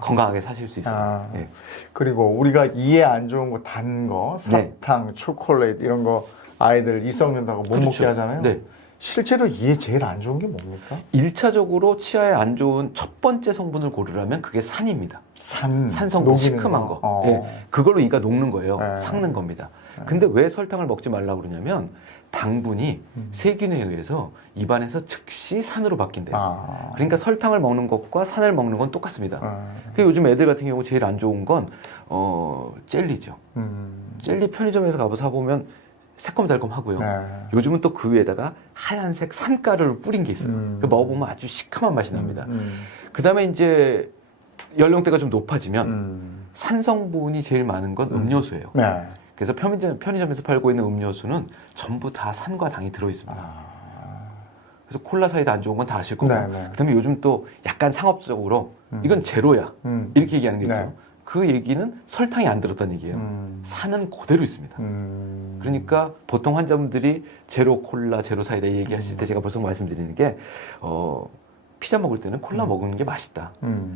건강하게 사실 수 있어요. 예. 그리고 우리가 이에 안 좋은 거 단 거, 사탕, 초콜릿 이런 거 아이들 이 썩는다고 못 먹게 하잖아요. 네. 실제로 이에 제일 안 좋은 게 뭡니까? 1차적으로 치아에 안 좋은 첫 번째 성분을 고르라면 그게 산입니다. 산 성분, 시큼한 거. 예, 그걸로 이가 녹는 거예요. 삭는 겁니다. 근데 왜 설탕을 먹지 말라고 그러냐면 당분이 세균에 의해서 입안에서 즉시 산으로 바뀐대요. 그러니까 설탕을 먹는 것과 산을 먹는 건 똑같습니다. 그러니까 요즘 애들 같은 경우 제일 안 좋은 건 젤리죠. 젤리 편의점에서 가서 사보면 새콤달콤하고요. 요즘은 또 그 위에다가 하얀색 산가루를 뿌린 게 있어요. 먹어보면 아주 시큼한 맛이 납니다. 그 다음에 이제 연령대가 좀 높아지면 산 성분이 제일 많은 건 음료수예요. 그래서 편의점에서 팔고 있는 음료수는 전부 다 산과 당이 들어있습니다. 그래서 콜라 사이다 안 좋은 건 다 아실 거고. 그다음에 요즘 또 약간 상업적으로 이건 제로야 이렇게 얘기하는 게 있죠. 그 얘기는 설탕이 안 들었다는 얘기예요. 산은 그대로 있습니다. 그러니까 보통 환자분들이 제로 콜라, 제로 사이다 얘기하실 때 제가 벌써 말씀드리는 게 피자 먹을 때는 콜라 먹는 게 맛있다.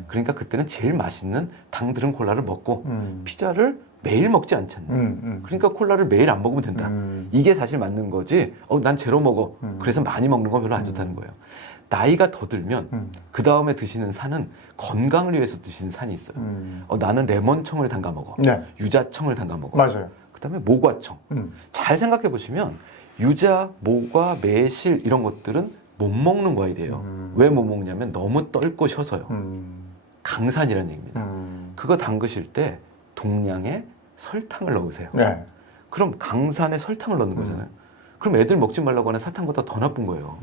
그러니까 그때는 제일 맛있는 당 들은 콜라를 먹고 피자를 매일 먹지 않잖아요. 그러니까 콜라를 매일 안 먹으면 된다. 이게 사실 맞는 거지. 난 제로 먹어. 그래서 많이 먹는 건 별로 안 좋다는 거예요. 나이가 더 들면 그 다음에 드시는 산은 건강을 위해서 드시는 산이 있어요. 나는 레몬청을 담가 먹어. 유자청을 담가 먹어. 맞아요. 그 다음에 모과청. 잘 생각해 보시면 유자, 모과, 매실 이런 것들은 못 먹는 과일이에요. 왜 못 먹냐면 너무 떫고 셔서요. 강산이라는 얘기입니다. 그거 담그실 때 동량의 설탕을 넣으세요. 그럼 강산에 설탕을 넣는 거잖아요. 그럼 애들 먹지 말라고 하는 사탕보다 더 나쁜 거예요.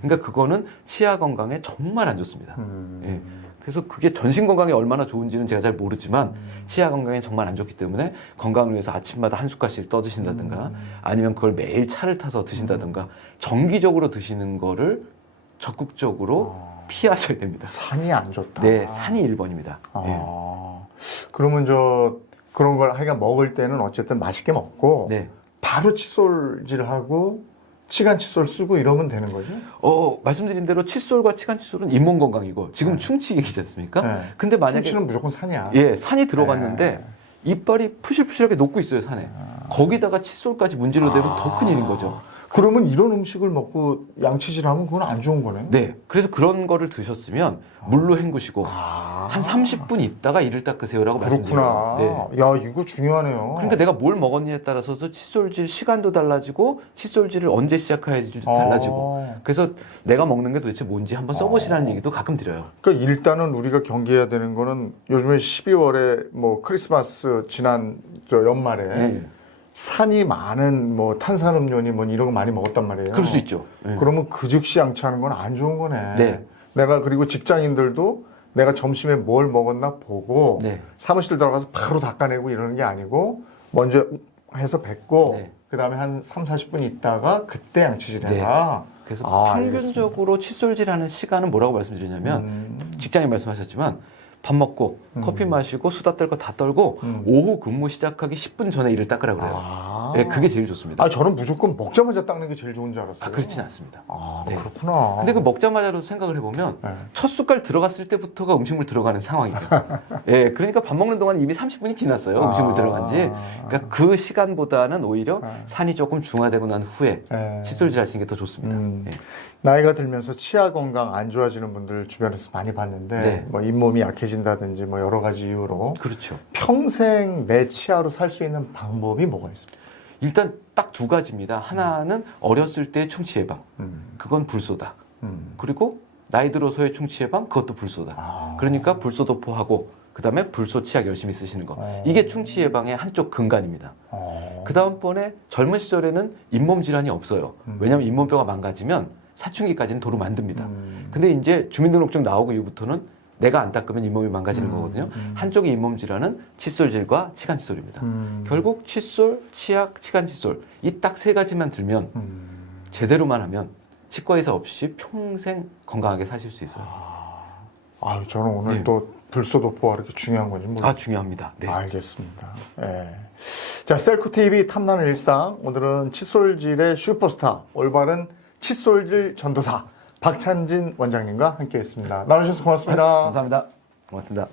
그러니까 그거는 치아 건강에 정말 안 좋습니다. 예. 그래서 그게 전신 건강에 얼마나 좋은지는 제가 잘 모르지만 치아 건강에 정말 안 좋기 때문에 건강을 위해서 아침마다 한 숟갈씩 떠 드신다든가 아니면 그걸 매일 차를 타서 드신다든가 정기적으로 드시는 거를 적극적으로 피하셔야 됩니다. 산이 안 좋다. 네, 산이 1번입니다. 그러면 그런 걸 하여간 먹을 때는 어쨌든 맛있게 먹고 네. 바로 칫솔질하고 치간 칫솔 쓰고 이러면 되는 거죠? 말씀드린 대로 칫솔과 치간 칫솔은 잇몸 건강이고 지금 충치 얘기지 않습니까? 네. 근데 만약에 충치는 무조건 산이야. 예, 산이 들어갔는데 이빨이 푸실푸실하게 녹고 있어요, 산에. 거기다가 칫솔까지 문제로 되면 더 큰일인 거죠. 그러면 이런 음식을 먹고 양치질하면 그건 안 좋은 거네. 네. 그래서 그런 거를 드셨으면 물로 헹구시고 한 30분 있다가 이를 닦으세요라고 그렇구나. 말씀드려요. 네. 야, 이거 중요하네요. 그러니까 내가 뭘 먹었냐에 따라서도 칫솔질 시간도 달라지고 칫솔질을 언제 시작해야 될지도 달라지고 그래서 내가 먹는 게 도대체 뭔지 한번 써보시라는 얘기도 가끔 드려요. 그러니까 일단은 우리가 경계해야 되는 거는 요즘에 12월에 뭐 크리스마스 지난 연말에 네. 산이 많은 뭐 탄산음료니 뭐 이런 거 많이 먹었단 말이에요. 그럴 수 있죠. 네. 그러면 그 즉시 양치하는 건 안 좋은 거네. 네. 내가 그리고 직장인들도 내가 점심에 뭘 먹었나 보고 네. 사무실 들어가서 바로 닦아내고 이러는 게 아니고 먼저 해서 뱉고 네. 그다음에 한 3, 40분 있다가 그때 양치질 해라. 그래서 알겠습니다. 평균적으로 칫솔질하는 시간은 뭐라고 말씀드리냐면 직장인 말씀하셨지만 밥 먹고 커피 마시고 수다 떨고 다 떨고 오후 근무 시작하기 10분 전에 이를 닦으라고 그래요. 네, 그게 제일 좋습니다. 저는 무조건 먹자마자 닦는 게 제일 좋은 줄 알았어요. 그렇진 않습니다. 네. 그렇구나. 근데 그 먹자마자로 생각을 해보면 네. 첫 숟갈 들어갔을 때부터가 음식물 들어가는 상황이에요. 예, 그러니까 밥 먹는 동안 이미 30분이 지났어요. 음식물 들어간 지. 그러니까 그 시간보다는 오히려 산이 조금 중화되고 난 후에 칫솔질 하시는 게 더 좋습니다. 예. 나이가 들면서 치아 건강 안 좋아지는 분들 주변에서 많이 봤는데 네. 뭐 잇몸이 약해진다든지 뭐 여러 가지 이유로 그렇죠. 평생 내 치아로 살 수 있는 방법이 뭐가 있습니까? 일단 딱 두 가지입니다. 하나는 어렸을 때 충치 예방. 그건 불소다. 그리고 나이 들어서의 충치 예방, 그것도 불소다. 그러니까 불소 도포하고 그다음에 불소 치약 열심히 쓰시는 거. 이게 충치 예방의 한쪽 근간입니다. 그 다음번에 젊은 시절에는 잇몸 질환이 없어요. 왜냐하면 잇몸뼈가 망가지면 사춘기까지는 도로 만듭니다. 근데 이제 주민등록증 나오고 이후부터는 내가 안 닦으면 잇몸이 망가지는 거거든요. 한쪽의 잇몸 질환은 칫솔질과 치간 칫솔입니다. 결국 칫솔, 치약, 치간 칫솔 이 딱 세 가지만 들면 제대로만 하면 치과의사 없이 평생 건강하게 사실 수 있어요. 저는 오늘 네. 또 불소도포가 이렇게 중요한 건지 몰랐어요. 중요합니다. 네. 알겠습니다. 예. 자, 셀코TV 탐나는 일상. 오늘은 칫솔질의 슈퍼스타, 올바른 칫솔질 전도사 박찬진 원장님과 함께했습니다. 나와주셔서 고맙습니다. 감사합니다. 고맙습니다.